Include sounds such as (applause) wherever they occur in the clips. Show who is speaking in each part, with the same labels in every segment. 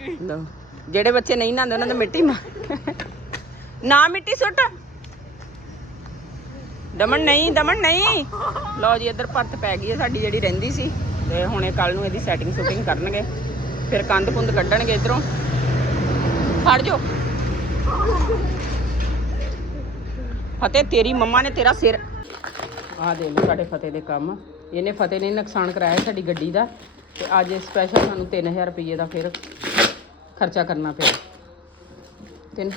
Speaker 1: ਲਓ, ਜਿਹੜੇ ਬੱਚੇ ਨਹੀਂ ਨਹਾਉਂਦੇ, ਉਹਨਾਂ ਨੂੰ ਮਿੱਟੀ ਮਾ ਨਾ ਮਿੱਟੀ ਸੁੱਟ। ਦਮਨ ਨਹੀਂ ਦਮਨ ਨਹੀਂ। ਲਓ ਜੀ, ਇੱਧਰ ਪੱਤ ਪੈ ਗਈ ਹੈ ਸਾਡੀ ਜਿਹੜੀ ਰਹਿੰਦੀ ਸੀ। ਤੇ ਹੁਣੇ ਕੱਲ ਨੂੰ ਇਹਦੀ ਸੈਟਿੰਗ ਸ਼ੂਟਿੰਗ ਕਰਨਗੇ। ਫਿਰ ਕੰਧ ਕੁੰਦ ਕੱਢਣਗੇ ਇਧਰੋਂ। ਫੜ ਜੋ। ਫਤਿਹ, ਤੇਰੀ ਮੰਮਾ ਨੇ ਤੇਰਾ ਸਿਰ ਆਹ ਦੇ ਲਓ ਸਾਡੇ ਫਤਿਹ ਦੇ ਕੰਮ। ਇਹਨੇ ਫਤਿਹ ਨੇ ਨੁਕਸਾਨ ਕਰਾਇਆ ਸਾਡੀ ਗੱਡੀ ਦਾ। ਤੇ ਅੱਜ ਸਪੈਸ਼ਲ ਸਾਨੂੰ 3000 ਰੁਪਏ ਦਾ ਫਿਰ ਖਰਚਾ ਕਰਨਾ ਪਿਆ। ਤਿੰਨ।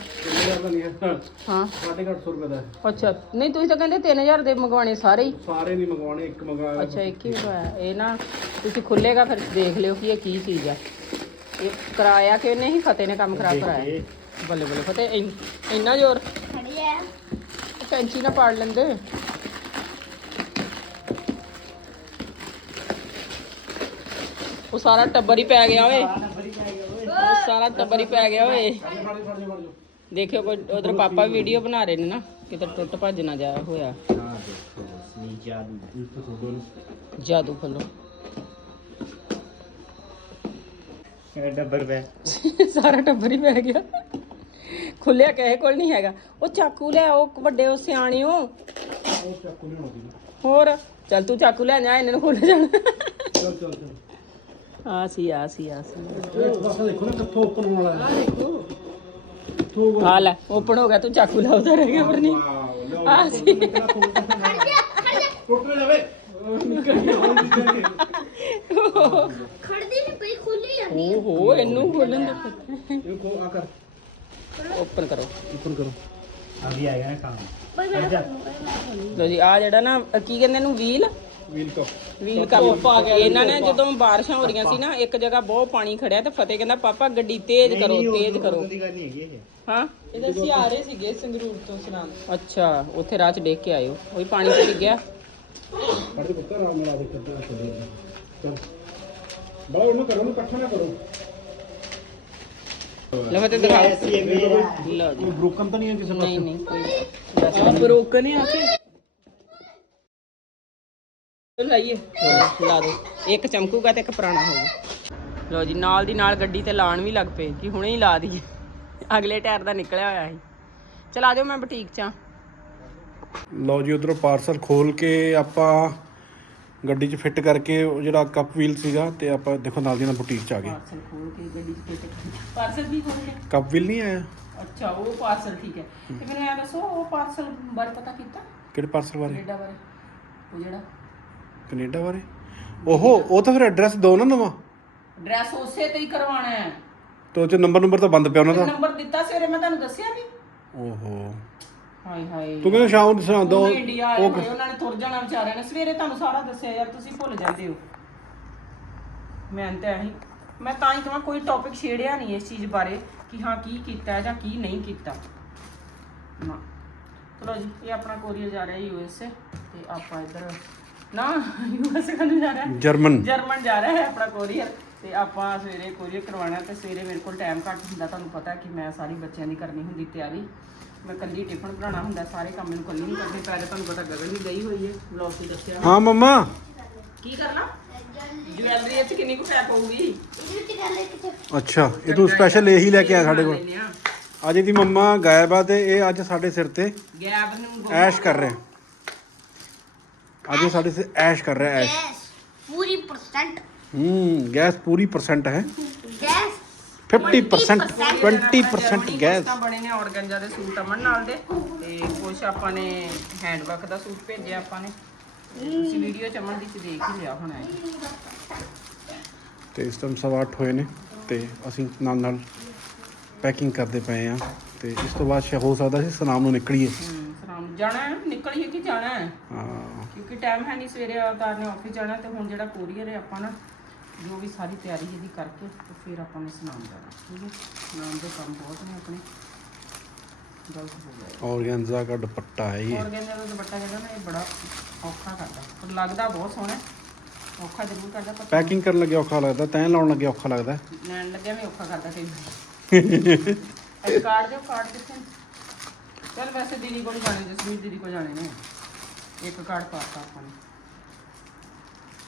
Speaker 1: ਹਾਂ।
Speaker 2: ਸਾਢੇ ਕੁ ਅੱਠ ਸੌ ਰੁਪਏ ਦਾ ਹੈ।
Speaker 1: ਅੱਛਾ ਨਹੀਂ ਤੁਸੀਂ ਤਾਂ ਕਹਿੰਦੇ 3000 ਦੇ ਮੰਗਵਾਣੇ ਸਾਰੇ ਹੀ।
Speaker 2: ਸਾਰੇ ਨਹੀਂ ਮੰਗਵਾਉਣੇ ਇੱਕ ਮੰਗਵਾਇਆ
Speaker 1: ਅੱਛਾ ਇੱਕ ਹੀ ਮੰਗਵਾਇਆ। ਇਹ ਨਾ ਤੁਸੀਂ ਖੁੱਲੇਗਾ ਫਿਰ ਦੇਖ ਲਿਓ ਕਿ ਇਹ ਕੀ ਚੀਜ਼ ਆ। ਇਹ ਕਰਾਇਆ ਕਿ ਉਹਨੇ ਹੀ? ਫਤਿਹ ਨੇ ਕੰਮ ਖਰਾਬ ਕਰਾਇਆ। ਬੱਲੇ ਬੱਲੇ ਫਤਿਹ ਇੰਨ- ਇੰਨਾ ਜ਼ੋਰ? ਕੈਂਚੀ ਨਾ ਪਾੜ ਲੈਂਦੇ। ਉਹ ਸਾਰਾ ਟੱਬਰ ਹੀ ਪੈ ਗਿਆ ਓਏ। ਉਹ ਸਾਰਾ ਟੱਬਰ ਹੀ ਪੈ ਗਿਆ ਓਏ। ਦੇਖਿਓ ਕੋਈ ਉਧਰ ਪਾਪਾ ਵੀਡੀਓ ਬਣਾ ਰਹੇ ਨੇ ਨਾ ਕਿਤੇ ਟੁੱਟ ਭੱਜ ਨਾ ਜਾ ਹੋਇਆ। ਜਾਦੂ ਫਲੋ।
Speaker 2: ਡੱਬਰ ਪੈ (laughs)
Speaker 1: ਸਾਰਾ ਟੱਬਰ ਹੀ ਪੈ ਗਿਆ। ਖੁੱਲਿਆ ਕਿਸੇ ਕੋਲ ਨਹੀਂ ਹੈਗਾ। ਉਹ ਚਾਕੂ ਲੈ ਉਹ ਵੱਡੇ ਉਹ ਸਿਆਣੇ ਉਹ। ਹੋਰ ਚੱਲ ਤੂੰ ਚਾਕੂ ਲੈ ਜਾ ਇਹਨਾਂ ਨੂੰ ਖੁੱਲ ਜਾਣਾ।
Speaker 2: ਚਲ ਚਲ ਚਲ।
Speaker 1: ਆ ਸੀ ਆ ਸੀ ਆ। ਸੀ
Speaker 2: ਪਾਸਾ ਦੇਖੋ ਨਾ ਕਿੱਥੋਂ ਓਪਨ ਹੋਣ ਵਾਲਾ ਹੈ। ਕਿੱਥੋਂ
Speaker 1: ਆ ਲੈ ਓਪਨ ਹੋ ਗਿਆ ਤੂੰ ਚਾਕੂ ਲਾ ਉਧਰ ਰਹਿ ਗਿਆ ਪਰ ਨਹੀਂ ਆ ਸੀ
Speaker 2: ਟੁੱਟ ਨਾ ਜਾਵੇ
Speaker 3: ਖੜਦੀ ਨਹੀਂ ਪਈ ਖੁੱਲੀ ਜਾਂਦੀ
Speaker 1: ਓਹੋ ਇਹਨੂੰ ਖੋਲਣ ਦੇ।
Speaker 2: ਇਹ ਕੋ ਆ ਕਰ।
Speaker 1: ਓਪਨ ਕਰੋ।
Speaker 2: ਓਪਨ ਕਰੋ।
Speaker 4: ਅਭੀ ਆਏਗਾ ਨਾ ਕੰਮ।
Speaker 3: ਬਈ ਮੇਰਾ
Speaker 1: ਲੋ ਜੀ। ਆ ਜਿਹੜਾ ਨਾ ਕੀ ਕਹਿੰਦੇ ਇਹਨੂੰ wheel
Speaker 2: wheel cup.
Speaker 1: Wheel cup ਇਹਨਾਂ ਨੇ ਜਦੋਂ ਬਾਰਿਸ਼ਾਂ ਹੋ ਰਹੀਆਂ ਸੀ ਨਾ ਇੱਕ ਜਗ੍ਹਾ ਬਹੁਤ ਪਾਣੀ ਖੜਿਆ ਤੇ ਫਤਿਹ ਕਹਿੰਦਾ ਪਾਪਾ ਗੱਡੀ ਤੇਜ਼ ਕਰੋ ਤੇਜ਼ ਕਰੋ। ਹਾਂ?
Speaker 5: ਇਹਦੇ ਅਸੀਂ ਆ ਰਹੇ ਸੀਗੇ ਸੰਗਰੂਰ ਤੋਂ ਸੁਨਾਮ
Speaker 1: ਅੱਛਾ ਉੱਥੇ ਰਾਹ ਚ ਡੇਕ ਕੇ ਆਇਓ ਉਹੀ ਪਾਣੀ ਚ ਡਿੱਗਿਆ
Speaker 2: ਕੇ ਪੁੱਤਰ ਆਰਾਮ ਨਾਲ ਦੇ ਕੱਢਣਾ ਚੱਲ। ਬੜਾ ਉਹਨੂੰ ਕਰੋ ਉਹਨੂੰ ਇਕੱਠਾ ਨਾ ਕਰੋ।
Speaker 1: ਲੈ ਦਿਖਾਓ
Speaker 4: ਐਸੀ ਹੈ ਮੇਰਾ
Speaker 1: ਲਓ ਜੀ।
Speaker 2: ਬ੍ਰੋਕਨ ਤਾਂ ਨਹੀਂ ਹੈ ਕਿਸੇ
Speaker 1: ਨਹੀਂ ਨਹੀਂ ਕੋਈ ਬਸ।
Speaker 5: ਬਰੋਕਨ ਆ। ਕੇ
Speaker 1: ਲਾਈਏ। ਲਾ ਦੋ। ਇੱਕ ਚਮਕੂਗਾ ਤੇ ਇੱਕ ਪੁਰਾਣਾ ਹੋਊਗਾ। ਲਓ ਜੀ ਨਾਲ ਦੀ ਨਾਲ ਗੱਡੀ ਤੇ ਲਾਣ ਵੀ ਲੱਗ ਪਏ ਕਿ ਹੁਣੇ ਹੀ ਲਾ ਦਈਏ। ਅਗਲੇ ਟਾਇਰ ਦਾ ਨਿਕਲਿਆ ਹੋਇਆ ਸੀ। ਚਲਾ ਦਿਓ ਮੈਂ ਬੁਟੀਕ ਚ।
Speaker 2: ਲਓ ਜੀ ਉਧਰੋਂ ਪਾਰਸਲ ਖੋਲ ਕੇ ਆਪਾਂ ਗੱਡੀ 'ਚ ਫਿੱਟ ਕਰਕੇ ਉਹ ਜਿਹੜਾ ਕੱਪ ਵੀਲ ਸੀਗਾ ਤੇ ਆਪਾਂ ਦੇਖੋ ਨਾਲ ਦੀ ਨਾਲ ਬੁਟੀਕ 'ਚ ਆ ਗਏ।
Speaker 1: ਪਾਰਸਲ ਖੋਲ ਕੇ ਗੱਡੀ ਚ ਫਿੱਟ ਪਾਰਸਲ ਵੀ ਖੋਲ ਕੇ?
Speaker 2: ਕੱਪ ਵੀਲ ਨਹੀਂ ਆਇਆ?
Speaker 1: ਅੱਛਾ ਉਹ ਪਾਰਸਲ ਠੀਕ ਹੈ। ਤੇ ਮੈਨੂੰ ਇਹ ਦੱਸੋ ਉਹ ਪਾਰਸਲ ਬਾਰੇ ਪਤਾ ਕੀਤਾ?
Speaker 2: ਕਿਹੜੇ ਪਾਰਸਲ ਬਾਰੇ?
Speaker 1: ਕੈਨੇਡਾ ਬਾਰੇ। ਉਹ ਜਿਹੜਾ?
Speaker 2: ਕੈਨੇਡਾ ਬਾਰੇ? ਓਹੋ ਉਹ ਤਾਂ ਫਿਰ ਐਡਰੈਸ ਦੋ ਨਾ ਨਵਾਂ।
Speaker 1: ਡਰੈਸ ਉਸੇ ਤੇ ਹੀ ਕਰਵਾਉਣਾ ਹੈ।
Speaker 2: ਤੇ ਉਹ 'ਚ ਨੰਬਰ ਨੰਬਰ ਤਾਂ ਬੰਦ ਪਿਆ ਉਹਨਾਂ ਦਾ।
Speaker 1: ਨੰਬਰ ਦਿੱਤਾ ਸਵੇਰੇ ਮੈਂ ਤੁਹਾਨੂੰ ਦੱਸਿਆ ਨਹੀਂ
Speaker 2: ਓਹੋ।
Speaker 1: ਹਾਏ ਹਾਏ।
Speaker 2: ਤੂੰ ਕਹਿੰਦਾ ਸ਼ਾਮ ਨੂੰ ਸੁਣਾ ਦੋ
Speaker 1: ਉਹ ਇੰਡੀਆ ਆਏ ਹੋਏ, ਉਹਨਾਂ ਨੇ ਤੁਰ ਜਾਣਾ ਵਿਚਾਰਿਆਂ ਨੇ। ਸਵੇਰੇ ਤੁਹਾਨੂੰ ਸਾਰਾ ਦੱਸਿਆ ਯਾਰ ਤੁਸੀਂ ਭੁੱਲ ਜਾਂਦੇ ਹੋ। ਮੈਂ ਤਾਂ ਐਹੀ ਮੈਂ ਤਾਂ ਹੀ ਕਹਾਂ ਕੋਈ ਟੌਪਿਕ ਛੇੜਿਆ ਨਹੀਂ ਇਸ ਚੀਜ਼ ਬਾਰੇ ਕਿ ਹਾਂ ਕੀ ਕੀਤਾ ਜਾਂ ਕੀ ਨਹੀਂ ਕੀਤਾ। ਨਾ। ਚਲੋ ਜੀ ਇਹ ਆਪਣਾ ਕੋਰੀਅਰ ਜਾ ਰਿਹਾ ਯੂਐਸ ਤੇ ਆਪਾਂ ਇੱਧਰ ਨਾ ਯੂਐਸ ਕਨੂੰ ਜਾ ਰਿਹਾ।
Speaker 2: ਜਰਮਨ।
Speaker 1: ਜਰਮਨ ਜਾ ਰਿਹਾ ਹੈ ਆਪਣਾ ਕੋਰੀਅਰ ਤੇ ਆਪਾਂ ਸਵੇਰੇ ਕੋਰੀਅਰ ਕਰਵਾਉਣਾ ਤੇ ਸਵੇਰੇ ਮੇਰੇ ਕੋਲ ਟਾਈਮ ਘੱਟ ਹੁੰਦਾ। ਤੁਹਾਨੂੰ ਪਤਾ ਕਿ ਮੈਂ ਸਾਰੀ ਬੱਚਿਆਂ ਦੀ ਕਰਨੀ ਹੁੰਦੀ ਤਿਆਰੀ। ਮੈਂ ਕੱਲੀ ਟਿਫਨ ਬਣਾਉਣਾ ਹੁੰਦਾ ਸਾਰੇ ਕੰਮ ਮੈਨੂੰ ਕੱਲੀ ਨਹੀਂ ਕਰਨੇ। ਪੈਦੇ ਤੁਹਾਨੂੰ ਪਤਾ ਗਗਨ ਵੀ ਗਈ ਹੋਈ ਹੈ ਵਲੌਗ ਤੇ ਦੱਸਿਆ।
Speaker 2: ਹਾਂ ਮੰਮਾ।
Speaker 1: ਕੀ ਕਰਨਾ? ਜੁਐਲਰੀ ਵਿੱਚ ਕਿੰਨੀ ਕੁ ਪੈਕ ਹੋਊਗੀ?
Speaker 3: ਇਹਦੇ ਵਿੱਚ ਗੱਲ ਹੈ ਕਿਤੇ
Speaker 2: ਅੱਛਾ ਇਹ ਤੂੰ ਸਪੈਸ਼ਲ ਇਹੀ ਲੈ ਕੇ ਆਇਆ ਸਾਡੇ ਕੋਲ।
Speaker 1: ਆ।
Speaker 2: ਅੱਜ ਦੀ ਮੰਮਾ ਗਾਇਬ ਆ ਤੇ ਇਹ ਅੱਜ ਸਾਡੇ ਸਿਰ ਤੇ
Speaker 1: ਗੈਬ ਨੂੰ
Speaker 2: ਐਸ਼ ਕਰ ਰਿਹਾ। ਅੱਜ ਇਹ ਸਾਡੇ ਸਿਰ ਐਸ਼ ਕਰ ਰਿਹਾ ਐਸ਼
Speaker 3: ਗੈਸ ਪੂਰੀ ਪਰਸੈਂਟ
Speaker 2: ਹੂੰ ਗੈਸ ਪੂਰੀ ਪਰਸੈਂਟ ਹੈ
Speaker 3: ਗੈਸ
Speaker 2: 50% 20% ਗੈਸ
Speaker 1: ਤਾਂ ਬਣੇ ਨੇ ਔਰਗੰਜਾ ਦੇ ਸੂਟ ਅਮਨ ਨਾਲ ਦੇ ਤੇ ਕੁਝ ਆਪਾਂ ਨੇ ਹੈਂਡਵਰਕ ਦਾ ਸੂਟ ਭੇਜਿਆ ਆਪਾਂ ਨੇ ਤੁਸੀਂ ਵੀਡੀਓ ਚ ਅਮਨ ਦੀ ਚ ਦੇਖ ਹੀ ਲਿਆ ਹੋਣਾ ਹੈ
Speaker 2: ਤੇ ਇਸ ਟਾਈਮ ਸਵਾ ਅੱਠ ਹੋਏ ਨੇ ਤੇ ਅਸੀਂ ਨਾਲ ਨਾਲ ਪੈਕਿੰਗ ਕਰਦੇ ਪਏ ਆ ਤੇ ਇਸ ਤੋਂ ਬਾਅਦ ਸ਼ਾਇਦ ਹੋ ਸਕਦਾ ਸੀ ਸਨਾਮ ਨੂੰ ਨਿਕਲੀਏ
Speaker 1: ਹਮ, ਸਰਾਮ ਜਾਣਾ ਹੈ ਨਿਕਲੀਏ ਕਿ ਜਾਣਾ ਹੈ
Speaker 2: ਹਾਂ
Speaker 1: ਕਿਉਂਕਿ ਟਾਈਮ ਹੈ ਨਹੀਂ ਸਵੇਰੇ ਅਵਤਾਰ ਨੇ ਆਫਿਸ ਜਾਣਾ ਤੇ ਹੁਣ ਜਿਹੜਾ ਕੋਰੀਅਰ ਹੈ ਆਪਾਂ ਨਾ ਜੋ ਵੀ ਸਾਰੀ ਤਿਆਰੀ ਇਹਦੀ ਕਰਕੇ ਤੇ ਫਿਰ ਆਪਾਂ ਨੇ ਸੁਨਾਮ ਜਾਣਾ ਠੀਕ ਹੈ? ਸੁਨਾਮ ਦੇ ਕੰਮ ਬਹੁਤ ਨੇ ਆਪਣੇ। ਗਲਤ ਹੋ ਗਿਆ।
Speaker 2: ਔਰਗੈਂਜ਼ਾ ਦਾ ਦੁਪੱਟਾ ਹੈ ਇਹ।
Speaker 1: ਕਹਿੰਦੇ ਉਹ ਦੁਪੱਟਾ ਜਿਹੜਾ ਨਾ ਇਹ ਬੜਾ ਔਖਾ ਕਰਦਾ। ਪਰ ਲੱਗਦਾ ਬਹੁਤ ਸੋਹਣਾ। ਔਖਾ ਜ਼ਰੂਰ ਕਰਦਾ ਪਰ
Speaker 2: ਪੈਕਿੰਗ ਕਰਨ ਲੱਗੇ ਔਖਾ ਲੱਗਦਾ ਤੈਂ ਲਾਉਣ ਲੱਗੇ ਔਖਾ ਲੱਗਦਾ।
Speaker 1: ਲੈਣ ਲੱਗਿਆ ਵੀ ਔਖਾ ਕਰਦਾ ਕਈ (laughs) ਇਹ ਕਾਰਡ ਦਿਓ ਕਾਰਡ ਕਿੱਥੇ ਚਲ ਵੈਸੇ ਦੀਦੀ ਕੋਲ ਜਾਣੇ ਜਸਮੀਤ ਦੀਦੀ ਕੋਲ ਜਾਣੇ ਨੇ। ਇੱਕ ਕਾਰਡ ਪਾਤਾ ਆਪਾਂ ਨੇ।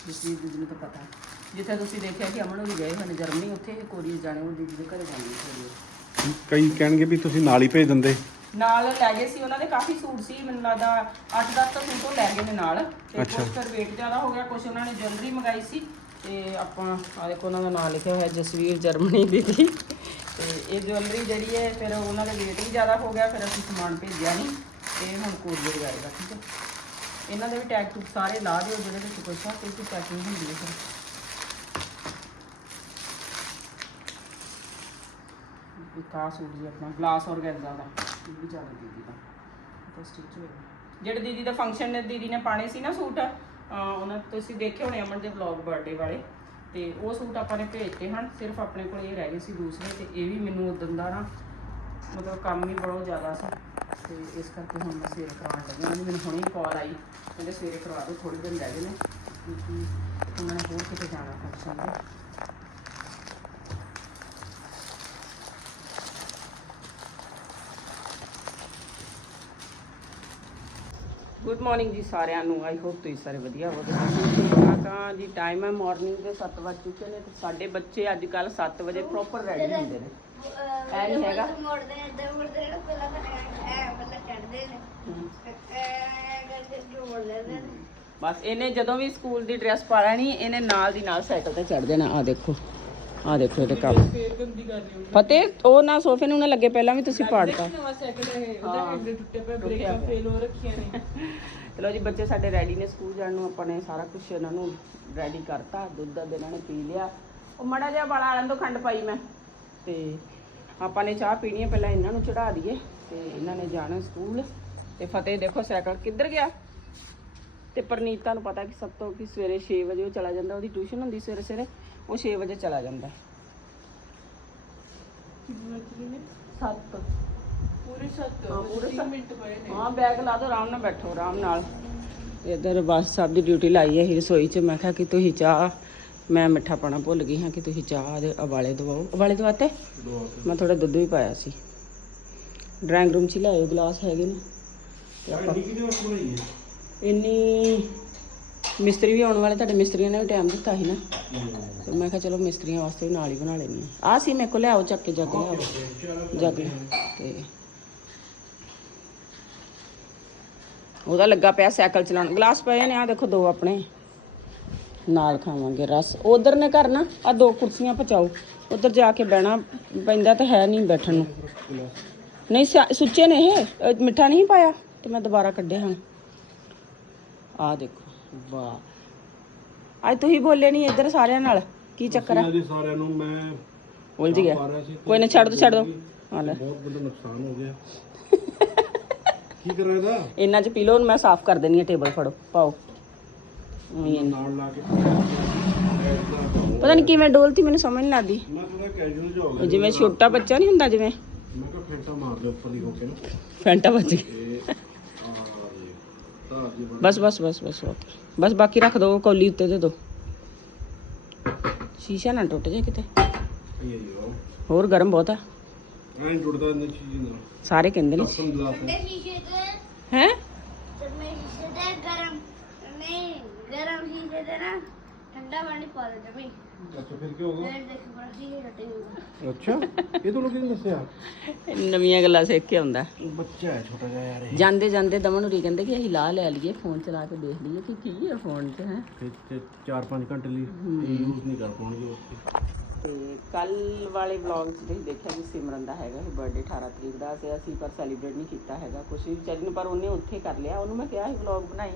Speaker 1: ਜਸਮੀਤ ਦੀਦੀ ਨੂੰ ਤਾਂ ਪਤਾ। ਹੈ ਜਿੱਥੇ ਤੁਸੀਂ ਦੇਖਿਆ ਕਿ ਅਮਨ ਹੋਰੀ ਗਏ ਹਨ ਜਰਮਨੀ ਉੱਥੇ ਇਹ ਕੋਰੀਆ ਜਾਣੇ ਉਹ ਦੀਦੀ ਦੇ ਘਰੇ ਜਾਂਦੇ ਕੋਰੀਆ
Speaker 2: ਕਈ ਕਹਿਣਗੇ ਵੀ ਤੁਸੀਂ ਨਾਲ ਹੀ ਭੇਜ ਦਿੰਦੇ।
Speaker 1: ਨਾਲ ਲੈ ਗਏ ਸੀ ਉਹਨਾਂ ਦੇ ਕਾਫੀ ਸੂਟ ਸੀ ਮੈਨੂੰ ਲੱਗਦਾ 8-10 ਤਾਂ ਸੂਟ ਉਹ ਲੈ ਗਏ ਨੇ ਨਾਲ। ਤੇ। ਕੁਝ ਫਿਰ ਵੇਟ ਜ਼ਿਆਦਾ ਹੋ ਗਿਆ ਕੁਝ ਉਹਨਾਂ ਨੇ ਜਵੈਲਰੀ ਮੰਗਾਈ ਸੀ। ਤੇ ਆਪਾਂ ਆ ਦੇਖੋ ਉਹਨਾਂ ਦਾ ਨਾਮ ਲਿਖਿਆ ਹੋਇਆ ਜਸਵੀਰ ਜਰਮਨੀ ਦੀਦੀ। ਤੇ ਇਹ ਜਵੈਲਰੀ ਜਿਹੜੀ ਹੈ ਫਿਰ ਉਹਨਾਂ ਦਾ ਵੇਟ ਵੀ ਜ਼ਿਆਦਾ ਹੋ ਗਿਆ ਫਿਰ ਅਸੀਂ ਸਮਾਨ ਭੇਜਿਆ ਨਹੀਂ ਤੇ ਹੁਣ ਕੋਰੀਅਰ ਜਾਏਗਾ ਠੀਕ ਹੈ। ਇਹਨਾਂ ਦੇ ਵੀ ਟੈਗ ਟੂਗ ਸਾਰੇ ਲਾ ਦਿਓ ਜਿਹੜੇ ਵਿੱਚ ਕੁਛ ਆ ਕੋਈ ਪੈਕਿੰਗ ਹੁੰਦੀ ਹੈ ਫਿਰ। ਵਿਕਾਸ ਸੂਟ ਜੀ ਆਪਣਾ ਗਲਾਸ ਔਰਗੈਂਜ਼ਾ ਦਾ। ਇਹ ਵੀ ਚੱਲ ਦੀਦੀ ਦਾ। ਤਾਂ ਸਟਿਚ ਹੋਇਆ ਜਿਹੜੇ ਦੀਦੀ ਦਾ ਫੰਕਸ਼ਨ ਨੇ ਦੀਦੀ ਨੇ ਪਾਣੇ ਸੀ ਨਾ ਸੂਟ ਉਹਨਾਂ ਤੁਸੀਂ ਦੇਖੇ ਹੋਣੇ ਅਮਨ ਦੇ ਵਲੌਗ ਬਰਥਡੇ ਵਾਲੇ। ਤੇ ਉਹ ਸੂਟ ਆਪਾਂ ਨੇ ਭੇਜਤੇ ਹਨ ਸਿਰਫ ਆਪਣੇ ਕੋਲ ਇਹ ਰਹਿ ਗਏ ਸੀ ਦੂਸਰੇ ਤੇ ਇਹ ਵੀ ਮੈਨੂੰ ਉਦੋਂ ਦਾ ਨਾ ਮਤਲਬ ਕੰਮ ਵੀ ਬਹੁਤ ਜ਼ਿਆਦਾ ਸੀ ਤੇ ਇਸ ਕਰਕੇ ਹੁਣ ਮੈਂ ਸਵੇਰੇ ਕਰਵਾਉਣ ਲੱਗੀ ਉਹਨਾਂ ਦੀ ਮੈਨੂੰ ਹੁਣੇ ਕਾਲ ਆਈ। ਕਹਿੰਦੇ ਸਵੇਰੇ ਕਰਵਾ ਦਿਓ ਥੋੜੇ ਦਿਨ ਰਹਿ ਗਏ ਨੇ ਕਿਉਂਕਿ ਉਹਨਾਂ ਨੇ ਹੋਰ ਕਿਤੇ ਜਾਣਾ ਫੰਕਸ਼ਨ ਤੇ ਗੁੱਡ ਮਾਰਨਿੰਗ ਜੀ ਸਾਰਿਆਂ ਨੂੰ। ਆਈ ਹੋਪ ਤੁਸੀਂ ਸਾਰੇ ਵਧੀਆ ਹੋ ਤੁਸੀਂ ਤਾਂ ਜੀ ਟਾਈਮ ਹੈ ਮਾਰਨਿੰਗ ਦੇ 7 ਵੱਜ ਚੁੱਕੇ ਨੇ ਤੇ ਸਾਡੇ ਬੱਚੇ ਅੱਜ ਕੱਲ 7 ਵਜੇ ਪ੍ਰੋਪਰ ਰੈਡੀ ਹੁੰਦੇ ਨੇ। ਐ ਨਹੀਂ ਹੈਗਾ।
Speaker 3: ਮੋੜਦੇ ਨੇ ਇੱਧਰ ਮੁੜਦੇ ਨੇ ਪਹਿਲਾਂ ਤਾਂ ਐ ਮਤਲਬ ਚੜਦੇ ਨੇ। ਐ ਕਰਕੇ ਜੋੜ ਲੈਂਦੇ ਨੇ।
Speaker 1: ਬਸ ਇਹਨੇ ਜਦੋਂ ਵੀ ਸਕੂਲ ਦੀ ਡਰੈਸ ਪਾ ਲੈਣੀ ਇਹਨੇ ਨਾਲ ਦੀ ਨਾਲ ਸਾਈਕਲ ਤੇ ਚੜ ਜਾਣਾ ਆ ਦੇਖੋ ਆ ਦੇਖੋ ਇਹਦੇ ਕੰਮ
Speaker 5: ਫੇਰ ਗੰਦੀ ਕਰ ਰਹੀ ਹਾਂ?
Speaker 1: ਫਤਿਹ ਉਹ ਨਾ ਸੋਫੇ ਨੂੰ ਨਾ ਲੱਗੇ ਪਹਿਲਾਂ ਵੀ ਤੁਸੀਂ ਪਾੜਤਾ। ਚਲੋ ਜੀ ਬੱਚੇ ਸਾਡੇ ਰੈਡੀ ਨੇ ਸਕੂਲ ਜਾਣ ਨੂੰ ਆਪਾਂ ਨੇ ਸਾਰਾ ਕੁਝ ਇਹਨਾਂ ਨੂੰ ਰੈਡੀ ਕਰਤਾ ਦੁੱਧ ਦਾ ਇਹਨਾਂ ਨੇ ਪੀ ਲਿਆ। ਉਹ ਮੜਾ ਜਿਹਾ ਵਾਲਾ ਆਲਣ ਤੋਂ ਖੰਡ ਪਾਈ ਮੈਂ। ਤੇ ਆਪਾਂ ਨੇ ਚਾਹ ਪੀਣੀ ਹੈ ਪਹਿਲਾਂ ਇਹਨਾਂ ਨੂੰ ਚੜਾ ਦਈਏ ਤੇ ਇਹਨਾਂ ਨੇ ਜਾਣਾ ਸਕੂਲ। ਤੇ ਫਤਿਹ ਦੇਖੋ ਸਾਈਕਲ ਕਿੱਧਰ ਗਿਆ? ਤੇ ਪਰਨੀਤ ਨੂੰ ਪਤਾ ਕਿ ਸਭ ਤੋਂ ਕਿ ਸਵੇਰੇ 6 ਵਜੇ ਉਹ ਚਲਾ ਜਾਂਦਾ ਉਹਦੀ ਟਿਊਸ਼ਨ ਹੁੰਦੀ ਸਵੇਰੇ ਸਵੇਰੇ ਉਹ 6 ਵਜੇ ਚਲਾ ਜਾਂਦਾ। ਸੱਤ।
Speaker 5: ਪੂਰੇ ਸੱਤ
Speaker 1: ਹਾਂ, ਪੂਰੇ ਸੱਤ।
Speaker 5: ਮਿੰਟ ਪਏ ਨੇ।
Speaker 1: ਹਾਂ ਬੈਗ ਲਾ ਦੋ ਆਰਾਮ ਨਾਲ ਬੈਠੋ ਆਰਾਮ ਨਾਲ। ਇੱਧਰ ਬਸ ਸਭ ਦੀ ਡਿਊਟੀ ਲਾਈ ਹੀ ਰਸੋਈ 'ਚ ਮੈਂ ਕਿਹਾ ਕਿ ਤੁਸੀਂ ਚਾਹ ਮੈਂ ਮਿੱਠਾ ਪਾਣਾ ਭੁੱਲ ਗਈ ਹਾਂ ਕਿ ਤੁਸੀਂ ਚਾਹ ਦੇ ਉਬਾਲੇ ਦਵਾਓ। ਉਬਾਲੇ ਦਵਾਤੇ? ਮੈਂ ਥੋੜਾ ਦੁੱਧ ਵੀ ਪਾਇਆ ਸੀ। ਡਰਾਇੰਗ ਰੂਮ 'ਚ ਲਿਆਏ ਗਲਾਸ ਹੈਗੇ ਨੇ। ਇੰਨੀ ਮਿਸਤਰੀ ਵੀ ਆਉਣ ਵਾਲੇ ਤੁਹਾਡੇ ਮਿਸਤਰੀਆਂ ਨੇ ਵੀ ਟਾਈਮ ਦਿੱਤਾ ਸੀ ਨਾ। ਤੇ ਮੈਂ ਕਿਹਾ ਚਲੋ ਮਿਸਤਰੀਆਂ ਵਾਸਤੇ ਵੀ ਨਾਲ ਹੀ ਬਣਾ ਲੈਣੀ ਆ ਸੀ ਮੇਰੇ ਕੋਲ ਲਿਆਓ ਚੱਕ ਕੇ ਜੱਗ ਲਿਆਓ। ਜੱਗ ਤੇ ਉਹਦਾ ਲੱਗਾ ਪਿਆ ਸਾਈਕਲ ਚਲਾਉਣ। ਗਲਾਸ ਪਏ ਨੇ ਆ ਦੇਖੋ ਦੋ ਆਪਣੇ। ਨਾਲ ਖਾਵਾਂਗੇ ਰਸ। ਉਧਰ ਨੇ ਕਰਨਾ ਆ ਦੋ ਕੁਰਸੀਆਂ ਪਚਾਓ ਉਧਰ ਜਾ ਕੇ ਬਹਿਣਾ ਪੈਂਦਾ ਤਾਂ ਹੈ ਨਹੀਂ ਬੈਠਣ ਨੂੰ। ਨਹੀਂ ਸੁੱਚੇ ਨੇ ਇਹ? ਮਿੱਠਾ ਨਹੀਂ ਪਾਇਆ? ਤੇ ਮੈਂ ਦੁਬਾਰਾ ਕੱਢੇ ਹਨ ਆ ਦੇਖੋ ਵਾਹ। ਅੱਜ ਤੁਸੀਂ ਬੋਲੇ ਨਹੀਂ ਇੱਧਰ ਸਾਰਿਆਂ ਨਾਲ? ਕੀ ਚੱਕਰ
Speaker 2: ਜੀ ਸਾਰਿਆਂ ਨੂੰ ਮੈਂ
Speaker 1: ਉਲਝ ਗਿਆ। ਕੋਈ ਨਾ ਛੱਡ ਦੋ ਛੱਡ ਦੋ। ਹਾਂ ਲੈ।
Speaker 2: ਬਹੁਤ ਵੱਡਾ ਨੁਕਸਾਨ ਹੋ ਗਿਆ। (laughs) ਕੀ ਕਰ ਰਿਹਾ ਇਹਦਾ?
Speaker 1: ਇਹਨਾਂ ਚ ਪੀ ਲਓ ਮੈਂ ਸਾਫ਼ ਕਰ ਦੇਣੀ ਹੈ ਟੇਬਲ ਫੜੋ ਪਾਓ ਉਈਂ ਇਹਨੂੰ।
Speaker 2: ਨਾਲ ਲਾ ਕੇ
Speaker 1: ਪਤਾ ਨਹੀਂ ਕਿਵੇਂ ਡੋਲਤੀ ਮੈਨੂੰ ਸਮਝ ਨਹੀਂ ਲੱਗਦੀ
Speaker 2: ਮੈਂ ਥੋੜਾ ਕੈਜੂਅਲ ਜਿਹਾ ਹੋ ਗਿਆ
Speaker 1: ਉਹ ਜਿਵੇਂ ਛੋਟਾ ਬੱਚਾ ਨਹੀਂ ਹੁੰਦਾ ਜਿਵੇਂ
Speaker 2: ਮੈਂ ਕਿਹਾ ਫੈਂਟਾ ਮਾਰ ਦੇ ਉੱਪਰ ਦੀ ਹੋ ਕੇ ਨਾ
Speaker 1: ਫੈਂਟਾ ਵੱਜ ਗਈ
Speaker 2: ਤੇ ਆ ਜੀ ਤਾਂ ਜੀ
Speaker 1: ਬਸ ਬਸ ਬਸ ਬਸ okay। ਬਸ ਬਾਕੀ ਰੱਖ ਦੋ ਕੌਲੀ ਉੱਤੇ ਦੇ ਦੋ ਸ਼ੀਸ਼ਾ ਨਾ ਟੁੱਟ ਜਾਏ ਕਿਤੇ
Speaker 2: ਇਹ ਹੀ ਹੋ
Speaker 1: ਹੋਰ ਗਰਮ ਬਹੁਤ ਆ
Speaker 2: ਐਂ ਟੁੱਟਦਾ ਨਹੀਂ ਚੀਜ਼ ਨਾ
Speaker 1: ਸਾਰੇ ਕਹਿੰਦੇ ਨੇ
Speaker 2: ਕਸਮ ਦਿਲਾ
Speaker 3: ਠੰਡੇ ਸ਼ੀਸ਼ੇ ਤੇ
Speaker 1: ਹੈ
Speaker 3: ਤੇ ਮੈਂ ਸ਼ੀਸ਼ੇ ਤੇ ਗਰਮ ਨਹੀਂ ਗਰਮ ਸ਼ੀਸ਼ੇ ਤੇ ਨਾ ਠੰਡਾ ਪਾਣੀ ਪਾ ਦੇ ਜਮੀ।
Speaker 2: ਅੱਛਾ ਫਿਰ ਕੀ ਹੋਗਾ
Speaker 3: ਫਿਰ ਦੇਖ ਬੜਾ ਸ਼ੀਸ਼ੇ ਟੱਟੇ ਹੋਊਗਾ
Speaker 2: ਅੱਛਾ ਇਹ ਤੁਹਾਨੂੰ ਕਿਹਨੇ ਦੱਸਿਆ?
Speaker 1: ਨਵੀਆਂ ਗੱਲਾਂ ਸਿੱਖ ਕੇ ਆਉਂਦਾ।
Speaker 2: ਬੱਚਾ ਹੈ ਛੋਟਾ ਜਿਹਾ ਯਾਰ ਇਹ।
Speaker 1: ਜਾਂਦੇ ਜਾਂਦੇ ਦਮਨ ਹੁਰੀ ਕਹਿੰਦੇ ਕਿ ਅਸੀਂ ਲਾ ਲੈ ਲਈਏ ਫੋਨ ਚਲਾ ਕੇ ਦੇਖ ਲਈਏ ਕਿ ਕੀ ਹੈ ਫੋਨ 'ਚ ਹੈ।
Speaker 2: ਤੇ ਤੇ 4-5 ਘੰਟੇ ਲਈ ਯੂਜ਼ ਨਹੀਂ ਕਰ ਪਾਉਣਗੇ ਉੱਥੇ
Speaker 1: ਤੇ ਕੱਲ ਵਾਲੇ ਵਲੌਗ 'ਚ ਤੁਸੀਂ ਦੇਖਿਆ ਕਿ ਸਿਮਰਨ ਦਾ ਹੈਗਾ ਸੀ ਬਰਥਡੇ 18 ਤਰੀਕ ਦਾ ਅਸੀਂ ਪਰ ਸੈਲੀਬ੍ਰੇਟ ਨਹੀਂ ਕੀਤਾ ਹੈਗਾ ਕੁਛ ਵੀ। ਵਿਚਾਰੀ ਨੂੰ ਪਰ ਉਹਨੇ ਉੱਥੇ ਕਰ ਲਿਆ ਉਹਨੂੰ ਮੈਂ ਕਿਹਾ ਸੀ ਵਲੌਗ ਬਣਾਈ।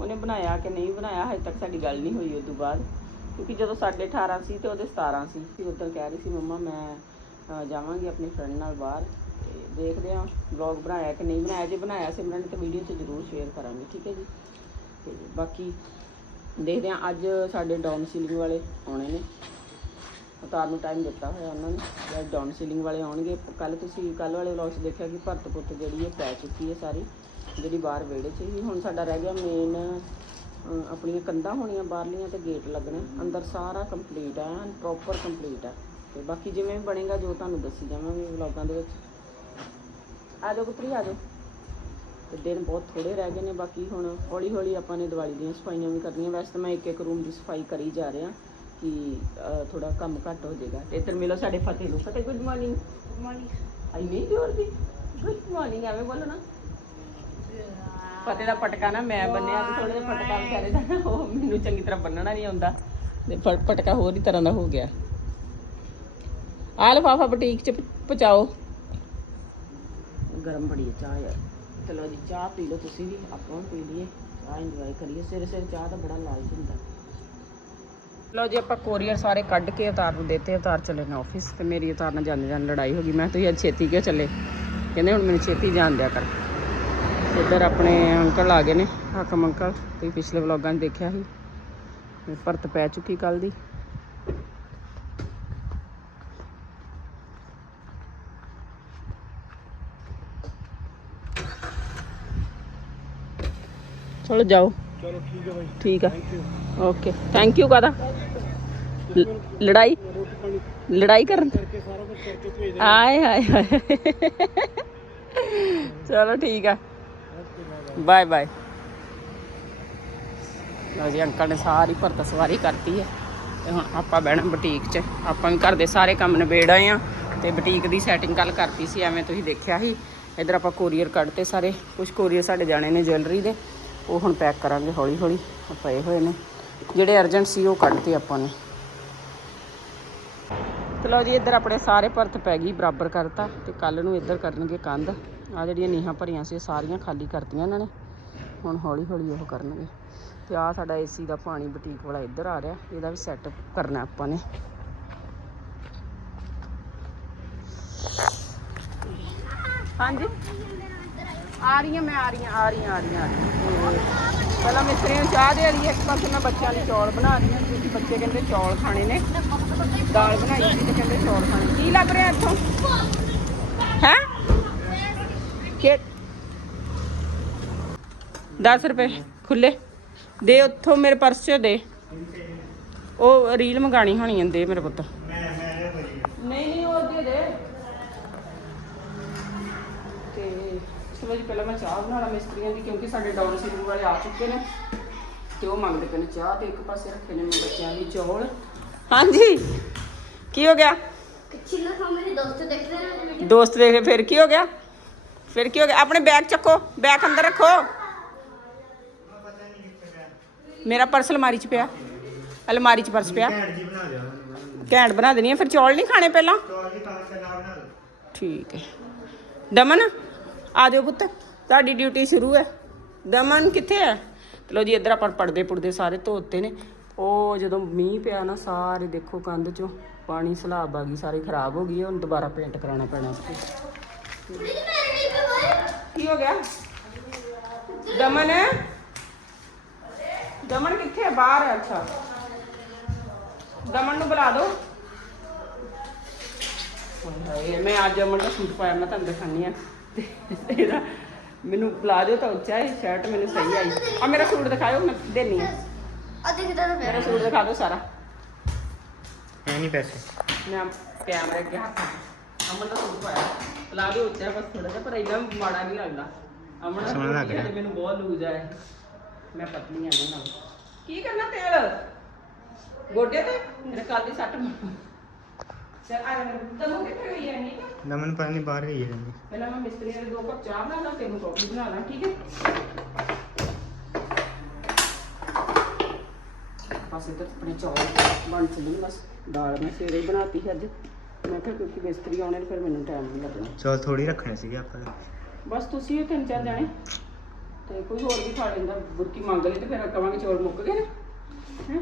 Speaker 1: ਉਹਨੇ ਬਣਾਇਆ ਕਿ ਨਹੀਂ ਬਣਾਇਆ, ਹਜੇ ਤੱਕ ਸਾਡੀ ਗੱਲ ਨਹੀਂ ਹੋਈ ਉਸ ਤੋਂ ਬਾਅਦ। ਕਿਉਂਕਿ ਜਦੋਂ ਸਾਡੇ 18 ਸੀ ਤੇ ਉਹਦੇ 17 ਸੀ। ਤੇ ਉਦੋਂ ਕਹਿ ਰਹੀ ਸੀ, ਮੰਮਾ, ਮੈਂ ਜਾਵਾਂਗੀ ਆਪਣੀ ਫਰੈਂਡ ਨਾਲ ਬਾਹਰ ਤੇ ਦੇਖਦੇ ਹਾਂ ਵਲੌਗ ਬਣਾਇਆ ਕਿ ਨਹੀਂ ਬਣਾਇਆ। ਜੇ ਬਣਾਇਆ ਸਿਮਰਨ ਨੇ ਤਾਂ ਵੀਡੀਓ 'ਚ ਜ਼ਰੂਰ ਸ਼ੇਅਰ ਕਰਾਂਗੇ, ਠੀਕ ਹੈ ਜੀ? ਤੇ ਬਾਕੀ ਦੇਖਦੇ ਹਾਂ, ਅੱਜ ਸਾਡੇ ਡਾਊਨ ਸੀਲਿੰਗ ਵਾਲੇ ਆਉਣੇ ਨੇ। ਉਤਾਰ ਨੂੰ ਟਾਈਮ ਦਿੱਤਾ ਹੋਇਆ ਉਹਨਾਂ ਨੇ, ਜਦ ਡਾਊਨ ਸੀਲਿੰਗ ਵਾਲੇ ਆਉਣਗੇ। ਕੱਲ ਤੁਸੀਂ ਕੱਲ ਵਾਲੇ ਵਲੌਗ 'ਚ ਦੇਖਿਆ ਕਿ ਭਰਤ ਪੁੱਤ ਜਿਹੜੀ ਹੈ ਪੈ ਚੁੱਕੀ ਹੈ ਸਾਰੀ। ਜਿਹੜੀ ਬਾਹਰ ਵਿਹੜੇ 'ਚ ਹੀ ਹੁਣ ਸਾਡਾ ਰਹਿ ਗਿਆ ਮੇਨ ਆਪਣੀਆਂ ਕੰਧਾਂ ਹੋਣੀਆਂ ਬਾਹਰਲੀਆਂ ਤੇ ਗੇਟ ਲੱਗਣੇ। ਅੰਦਰ ਸਾਰਾ ਕੰਪਲੀਟ ਹੈ ਪ੍ਰੋਪਰ ਕੰਪਲੀਟ ਹੈ ਤੇ ਬਾਕੀ ਜਿਵੇਂ ਵੀ ਬਣੇਗਾ ਜੋ ਤੁਹਾਨੂੰ ਦੱਸੀ ਜਾਵਾਂਗੇ ਵਲੌਗਾਂ ਦੇ ਵਿੱਚ। ਆ ਜਾਓ ਪੁੱਤਰੀ ਆ ਜਾਓ। ਤੇ ਦਿਨ ਬਹੁਤ ਥੋੜੇ ਰਹਿ ਗਏ ਨੇ ਬਾਕੀ ਹੁਣ ਹੌਲੀ ਹੌਲੀ ਆਪਾਂ ਨੇ ਦੀਵਾਲੀ ਦੀਆਂ ਸਫਾਈਆਂ ਵੀ ਕਰਨੀਆਂ। ਵੈਸੇ ਤਾਂ ਮੈਂ ਇੱਕ ਇੱਕ ਰੂਮ ਦੀ ਸਫ਼ਾਈ ਕਰੀ ਜਾ ਰਿਹਾ ਕਿ ਥੋੜਾ ਕੰਮ ਘੱਟ ਹੋ ਜਾਏਗਾ। ਤੇ ਇੱਧਰ ਮਿਲੋ ਸਾਡੇ ਫਤਿਹ ਨੂੰ। ਫਤਿਹ ਗੁੱਡ ਮਾਰਨਿੰਗ ਗੁੱਡ ਮਾਰਨਿੰਗ ਆਈ ਨਹੀਂ ਜੋਰ ਦੀ ਗੁੱਡ ਮਾਰਨਿੰਗ ਐਵੇਂ ਬੋਲੋ ਨਾ। ਫਤਿਹ ਦਾ ਪਟਕਾ ਨਾ ਮੈਂ ਬੰਨਿਆ ਤੇ ਥੋੜਾ ਜਿਹਾ ਪਟਕਾ ਵਿਚਾਰੇ ਦਾ ਉਹ ਮੈਨੂੰ ਚੰਗੀ ਤਰ੍ਹਾਂ ਬੰਨਣਾ ਨਹੀਂ ਆਉਂਦਾ। ਤੇ ਪਟਕਾ ਹੋਰ ਹੀ ਤਰ੍ਹਾਂ ਦਾ ਹੋ ਗਿਆ। ਆ ਲਫਾਫਾ ਬੁਟੀਕ ਚ ਪਹੁੰਚਾਓ। ਗਰਮ ਬੜੀ ਚਾਹ ਯਾਰ। ਚਲੋ ਜੀ ਚਾਹ ਪੀ ਲਓ ਤੁਸੀਂ ਵੀ ਆਪਾਂ ਪੀ ਲਈਏ। ਚਾਹ ਇੰਜੋਏ ਕਰੀਏ। ਸਵੇਰੇ ਸਵੇਰੇ ਚਾਹ ਦਾ ਬੜਾ ਲਾਲਚ ਹੁੰਦਾ। ਲਓ ਜੀ ਆਪਾਂ ਕੋਰੀਅਰ ਸਾਰੇ ਕੱਢ ਕੇ ਉਤਾਰ ਨੂੰ ਦਿੱਤੇ ਉਤਾਰ ਚਲੇ ਨੇ ਆਫਿਸ ਤੇ ਮੇਰੀ ਉਤਾਰ ਨਾਲ ਜਾਂਦੇ ਜਾਂਦੇ ਲੜਾਈ ਹੋ ਗਈ। ਮੈਂ ਤੁਸੀਂ ਅੱਜ ਛੇਤੀ ਕਿਉਂ ਚੱਲੇ? ਕਹਿੰਦੇ ਹੁਣ ਮੈਨੂੰ ਛੇਤੀ ਜਾਣ ਦਿਆ ਕਰ। ਇੱਧਰ ਆਪਣੇ ਅੰਕਲ ਆ ਗਏ ਨੇ ਹਾਕਮ ਅੰਕਲ ਤੁਸੀਂ ਪਿਛਲੇ ਵਲੌਗਾਂ 'ਚ ਦੇਖਿਆ ਸੀ। ਭਰਤ ਪੈ ਚੁੱਕੀ ਕੱਲ ਦੀ। ਚਲੋ ਜਾਓ।
Speaker 2: ਚਲੋ ਠੀਕ ਹੈ ਬਾਈ।
Speaker 1: ਠੀਕ ਆ। ਓਕੇ। ਥੈਂਕ ਯੂ ਕਾਦਾ ਲੜਾਈ? ਲੜਾਈ ਕਰਨ? ਆਏ ਹਾਏ ਹਾਏ। ਚਲੋ ਠੀਕ ਆ। Bye bye. ਲਓ ਜੀ, ਅੰਕਲ ਨੇ ਸਾਰੀ ਭਰਤ ਸਵਾਰੀ ਕਰਤੀ ਹੈ। ਤੇ ਹੁਣ ਆਪਾਂ ਬਹਿਣਾ ਬੁਟੀਕ 'ਚ। ਆਪਾਂ ਵੀ ਘਰ ਦੇ ਸਾਰੇ ਕੰਮ ਨਿਬੇੜ ਆਏ ਆ ਤੇ ਬੁਟੀਕ ਦੀ ਸੈਟਿੰਗ ਕੱਲ ਕਰਤੀ ਸੀ, ਐਵੇਂ ਤੁਸੀਂ ਦੇਖਿਆ ਸੀ। ਇਧਰ ਆਪਾਂ ਕੋਰੀਅਰ ਕੱਢਤੇ ਸਾਰੇ। ਕੁਝ ਕੋਰੀਅਰ ਸਾਡੇ ਜਾਣੇ ਨੇ ਜੁਐਲਰੀ ਦੇ। ਉਹ ਹੁਣ ਪੈਕ ਕਰਾਂਗੇ ਹੌਲੀ ਹੌਲੀ ਆ ਪਏ ਹੋਏ ਨੇ। ਜਿਹੜੇ ਅਰਜੈਂਟ ਸੀ, ਉਹ ਕੱਢਤੇ ਆਪਾਂ ਨੇ। ਚਲੋ ਜੀ, ਇੱਧਰ ਆਪਣੇ ਸਾਰੇ ਭਰਤ ਪੈ ਗਈ, ਬਰਾਬਰ ਕਰਤਾ। ਤੇ ਕੱਲ ਨੂੰ ਇੱਧਰ ਕਰਨਗੇ ਕੰਧ। ਆ ਜਿਹੜੀਆਂ ਨੀਹਾਂ ਭਰੀਆਂ ਸੀ, ਇਹ ਸਾਰੀਆਂ ਖਾਲੀ ਕਰਤੀਆਂ ਇਹਨਾਂ ਨੇ। ਹੁਣ ਹੌਲੀ ਹੌਲੀ ਉਹ ਕਰਨਗੇ। ਤੇ ਆ ਸਾਡਾ ਏਸੀ ਦਾ ਪਾਣੀ ਬੁਟੀਕ ਵਾਲਾ ਇੱਧਰ ਆ ਰਿਹਾ। ਇਹਦਾ ਵੀ ਸੈੱਟ ਕਰਨਾ ਆਪਾਂ ਨੇ। ਹਾਂਜੀ? ਆ ਰਹੀਆਂ, ਮੈਂ ਆ ਰਹੀ ਹਾਂ ਆ ਰਹੀਆਂ ਆ ਰਹੀਆਂ ਆ ਰਹੀਆਂ। ਤੇ ਪਹਿਲਾਂ ਮਿਸਤਰੀ ਨੂੰ ਚਾਹ ਦੇ ਰਹੀ ਇੱਕ ਪਾਸੇ ਮੈਂ ਬੱਚਿਆਂ ਲਈ ਚੌਲ ਬਣਾ ਰਹੀ ਹਾਂ। ਕਿਉਂਕਿ ਬੱਚੇ ਕਹਿੰਦੇ ਚੌਲ ਖਾਣੇ ਨੇ। ਦਾਲ ਬਣਾਈ ਸੀ ਤੇ ਕਹਿੰਦੇ ਚੌਲ ਖਾਣੇ। ਕੀ ਲੱਗ ਰਿਹਾ ਇੱਥੋਂ? ਕਿ 10 ਰੁਪਏ ਖੁੱਲੇ ਦੇ ਉੱਥੋਂ ਮੇਰੇ ਪਰਸ 'ਚ ਦੇ। ਉਹ ਰੀਲ ਮੰਗਾਣੀ ਹੋਣੀ ਹੈ ਦੇ ਮੇਰੇ ਪੁੱਤ। ਨਹੀਂ ਨਹੀਂ ਉਹ ਦੇ ਦੇ। ਤੇ ਜੀ ਪਹਿਲਾਂ ਮੈਂ ਚਾਹ ਬਣਾਉਣਾ ਮਿਸਤਰੀਆਂ ਦੀ ਕਿਉਂਕਿ ਸਾਡੇ ਡਾਊਨ ਸੀਲਿੰਗ ਵਾਲੇ ਆ ਚੁੱਕੇ ਨੇ। ਤੇ ਉਹ ਮੰਗਦੇ ਪਏ ਨੇ ਚਾਹ ਤੇ ਇੱਕ ਪਾਸੇ ਰੱਖੇ ਨੇ ਮੈਂ ਬੱਚਿਆਂ ਲਈ ਚੌਲ। ਹਾਂਜੀ। ਕੀ ਹੋ ਗਿਆ?
Speaker 3: ਕਿੱਥੇ ਨਾ ਮੇਰੇ ਦੋਸਤ ਦੇਖਦੇ ਨੇ ਵੀਡੀਓ
Speaker 1: ਦੋਸਤ ਦੇਖ ਫਿਰ ਕੀ ਹੋ ਗਿਆ? ਫਿਰ ਕੀ ਹੋ ਗਿਆ? ਆਪਣੇ ਬੈਗ ਚੱਕੋ ਬੈਗ ਅੰਦਰ ਰੱਖੋ। ਮੇਰਾ ਪਰਸ ਅਲਮਾਰੀ 'ਚ ਪਿਆ। ਅਲਮਾਰੀ 'ਚ ਪਰਸ ਪਿਆ।
Speaker 4: ਘੈਂਟ ਜੀ ਬਣਾ ਦਿਓ
Speaker 1: ਘੈਂਟ ਬਣਾ ਦੇਣੀ ਆ ਫਿਰ ਚੌਲ ਨਹੀਂ ਖਾਣੇ ਪਹਿਲਾਂ?
Speaker 4: ਤਾਂ
Speaker 1: ਠੀਕ ਹੈ। ਦਮਨ ਆ ਜਾਓ ਪੁੱਤ। ਤੁਹਾਡੀ ਡਿਊਟੀ ਸ਼ੁਰੂ ਹੈ। ਦਮਨ ਕਿੱਥੇ ਹੈ? ਚਲੋ ਜੀ ਇੱਧਰ ਆਪਾਂ ਪਰਦੇ ਪੁਰਦੇ ਸਾਰੇ ਧੋਤੇ ਨੇ। ਉਹ ਜਦੋਂ ਮੀਂਹ ਪਿਆ ਨਾ ਸਾਰੇ ਦੇਖੋ ਕੰਧ ਚੋਂ ਪਾਣੀ ਸਲਾਬ ਆ ਗਈ ਸਾਰੀ ਖਰਾਬ ਹੋ ਗਈ ਹੁਣ ਦੁਬਾਰਾ ਪੇਂਟ ਕਰਾਉਣਾ ਪੈਣਾ ਇਸ ਕੀ ਹੋ ਗਿਆ? ਦਮਨ ਦਮਨ ਕਿੱਥੇ ਹੈ? ਬਾਹਰ ਹੈ ਅੱਛਾ। ਦਮਨ ਨੂੰ ਬੁਲਾ ਦਿਓ। ਮੈਂ ਅੱਜ ਅਮਨ ਦਾ ਸੂਟ ਪਾਇਆ ਮੈਂ ਤੁਹਾਨੂੰ ਦਿਖਾਨੀ ਆ ਤੇ ਇਹਦਾ ਮੈਨੂੰ ਪਲਾਜੋ ਤਾਂ ਉੱਚਾ ਹੈ ਸ਼ਰਟ ਮੈਨੂੰ ਸਹੀ ਆਈ। ਆ ਮੇਰਾ ਸੂਟ ਦਿਖਾਓ ਮੈਂ ਦੇਣੀ ਆ।
Speaker 3: ਆ ਦੇਖਦਾ ਤਾਂ
Speaker 1: ਮੇਰਾ ਸੂਟ ਦਿਖਾ ਦਿਓ ਸਾਰਾ।
Speaker 4: ਹੈ ਨਹੀਂ ਪੈਸੇ।
Speaker 1: ਮੈਂ ਕੈਮਰੇ ਅੱਗੇ ਹੱਥ ਅਮਨ ਦਾ ਸੂਟ ਪਾਇਆ। ਪਲਾਜੋ ਉੱਚਾ ਹੈ ਬਸ ਥੋੜਾ ਜਿਹਾ ਪਰ ਇੰਨਾ ਮਾੜਾ ਨਹੀਂ ਲੱਗਦਾ। ਅਮਨ ਦਾ
Speaker 4: ਸੋਹਣਾ ਲੱਗ ਰਿਹਾ।
Speaker 1: ਮੈਨੂੰ ਬਹੁਤ ਲੂਜ਼ ਹੈ ਮੈਂ ਪਤਲੀ ਆ ਨਾ ਨਾਲ। ਕੀ ਕਰਨਾ ਤੇਲ? ਗੋਡੇ ਤੇ? ਮੇਰੇ ਕੱਲ ਦੀ ਸੱਟ ਮਾਰ। ਚਲ ਆ ਜਾ ਤੈਨੂੰ ਕਿੱਥੇ ਹੋਈ ਹੈ ਨਹੀਂ
Speaker 4: ਨਮਨ ਪਤਾ ਨਹੀਂ ਬਾਹਰ ਗਈ ਹੈ
Speaker 1: ਪਹਿਲਾਂ ਮੈਂ ਮਿਸਤਰੀ ਦੇ ਦੋ ਕੱਪ ਚਾਹ ਬਣਾ ਲਾਂ ਤੈਨੂੰ ਕਾਫੀ ਬਣਾ ਲਾਂ ਠੀਕ ਹੈ ਬਸ ਇੱਧਰ ਆਪਣੇ ਚੌਲ ਬਣ ਚੱਲੇ ਨੇ ਬਸ ਦਾਲ ਮੈਂ ਸਵੇਰੇ ਹੀ ਬਣਾਤੀ ਸੀ ਅੱਜ। ਮੈਂ ਕਿਹਾ ਕਿਉਂਕਿ ਮਿਸਤਰੀ ਆਉਣੇ ਨੇ ਫਿਰ ਮੈਨੂੰ ਟਾਈਮ ਨਹੀਂ ਲੱਗਣਾ।
Speaker 4: ਚੌਲ ਥੋੜੀ ਰੱਖਣੇ ਸੀਗੇ ਆਪਾਂ।
Speaker 1: ਬਸ ਤੁਸੀਂ ਇਹ ਤਿੰਨ ਚਾਰ ਜਾਣੇ ਤੇ ਕੋਈ ਹੋਰ ਵੀ ਖਾ ਲੈਂਦਾ ਬੁਰਕੀ ਮੰਗ ਲਈ ਤੇ ਫਿਰ ਕਵਾਂਗੇ ਚੌਲ ਮੁੱਕ ਗਏ ਨੇ। ਹੈਂ?